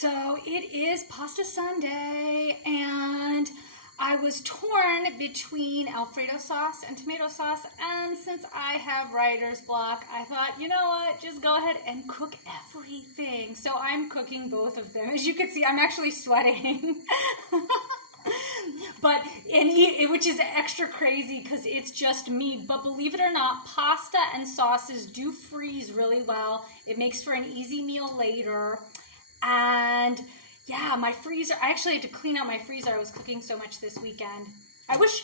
So it is Pasta Sunday, and I was torn between Alfredo sauce and tomato sauce, and since I have writer's block, I thought, you know what, just go ahead and cook everything. So I'm cooking both of them. As you can see, I'm actually sweating. Which is extra crazy because it's just me. But believe it or not, pasta and sauces do freeze really well. It makes for an easy meal later. And yeah, my freezer, I actually had to clean out my freezer. I was cooking so much this weekend. I wish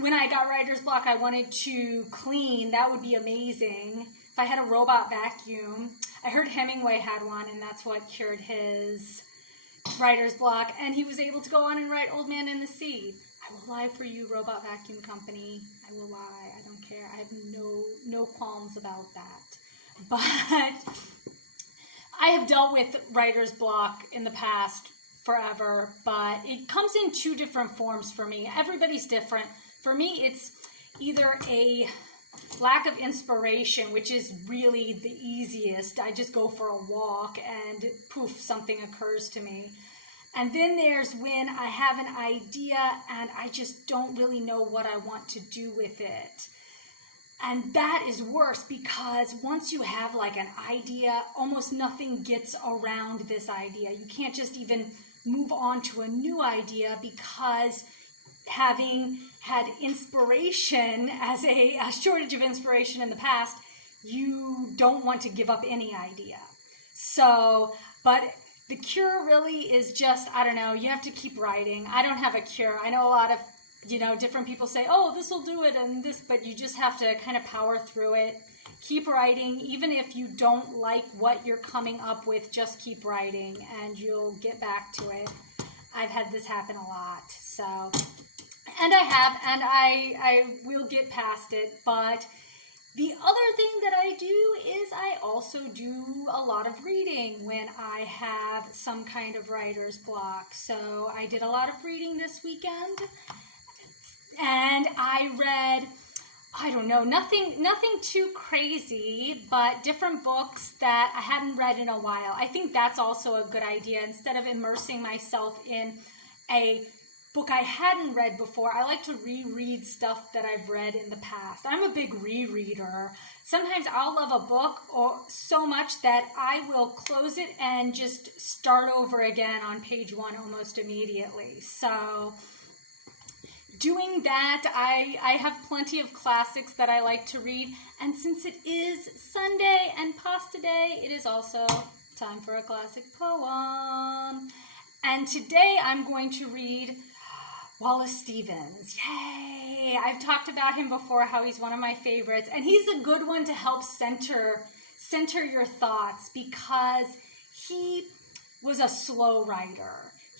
when I got writer's block, I wanted to clean. That would be amazing. If I had a robot vacuum. I heard Hemingway had one, and that's what cured his writer's block, and he was able to go on and write Old Man in the Sea. I will lie for you, robot vacuum company. I will lie. I don't care. I have no qualms about that. But I have dealt with writer's block in the past forever, but it comes in two different forms for me. Everybody's different. For me, it's either a lack of inspiration, which is really the easiest. I just go for a walk and poof, something occurs to me. And then there's when I have an idea and I just don't really know what I want to do with it. And that is worse because once you have like an idea, almost nothing gets around this idea. You can't just even move on to a new idea because having had inspiration as a shortage of inspiration in the past, you don't want to give up any idea. So, but the cure really is just, I don't know, you have to keep writing. I don't have a cure. I know a lot of, different people say, oh, this will do it and this, but you just have to kind of power through it. Keep writing. Even if you don't like what you're coming up with, just keep writing and you'll get back to it. I've had this happen a lot. So, and I will get past it. But the other thing that I do is I also do a lot of reading when I have some kind of writer's block. So I did a lot of reading this weekend. And I read, I don't know, nothing too crazy, but different books that I hadn't read in a while. I think that's also a good idea. Instead of immersing myself in a book I hadn't read before, I like to reread stuff that I've read in the past. I'm a big rereader. Sometimes I'll love a book so much that I will close it and just start over again on page 1 almost immediately. So doing that, I have plenty of classics that I like to read. And since it is Sunday and Pasta Day, it is also time for a classic poem. And today I'm going to read Wallace Stevens. Yay! I've talked about him before, how he's one of my favorites. And he's a good one to help center your thoughts because he was a slow writer.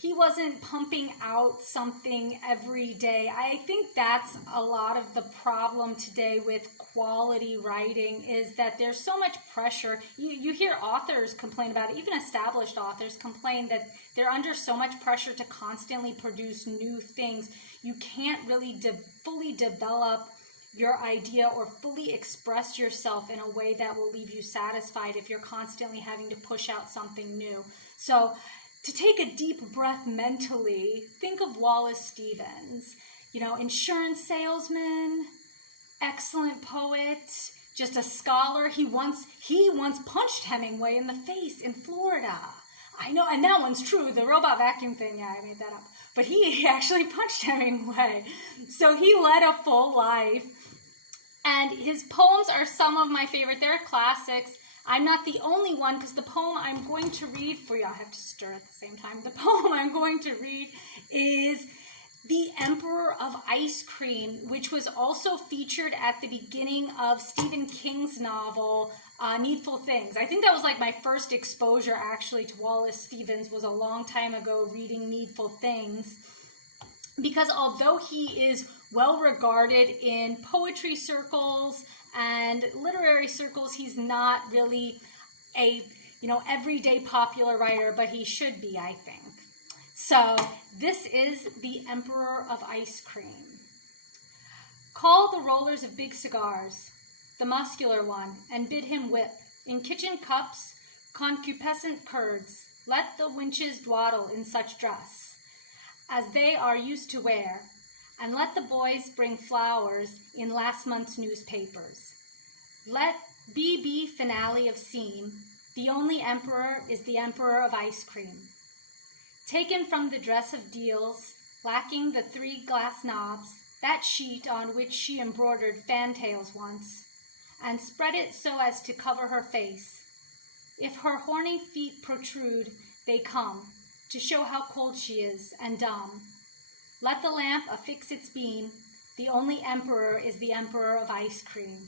He wasn't pumping out something every day. I think that's a lot of the problem today with quality writing is that there's so much pressure. You hear authors complain about it, even established authors complain that they're under so much pressure to constantly produce new things. You can't really fully develop your idea or fully express yourself in a way that will leave you satisfied if you're constantly having to push out something new. So to take a deep breath mentally, think of Wallace Stevens, insurance salesman, excellent poet, just a scholar. He once punched Hemingway in the face in Florida. I know, and that one's true. The robot vacuum thing, yeah, I made that up. But he actually punched Hemingway. So he led a full life. And his poems are some of my favorite. They're classics. I'm not the only one because the poem I'm going to read for you, I have to stir at the same time. The poem I'm going to read is The Emperor of Ice Cream, which was also featured at the beginning of Stephen King's novel, Needful Things. I think that was like my first exposure actually to Wallace Stevens was a long time ago reading Needful Things. Because although he is well regarded in poetry circles and literary circles, he's not really a, everyday popular writer, but he should be, I think. So this is The Emperor of Ice Cream. Call the rollers of big cigars, the muscular one, and bid him whip, in kitchen cups, concupiscent curds, Let the wenches dawdle in such dress as they are used to wear, and let the boys bring flowers in last month's newspapers. Let be finale of scene, the only emperor is the emperor of ice cream. Taken from the dress of deals, lacking the 3 glass knobs, that sheet on which she embroidered fantails once, and spread it so as to cover her face. If her horny feet protrude, they come, to show how cold she is, and dumb. Let the lamp affix its beam, the only emperor is the emperor of ice cream.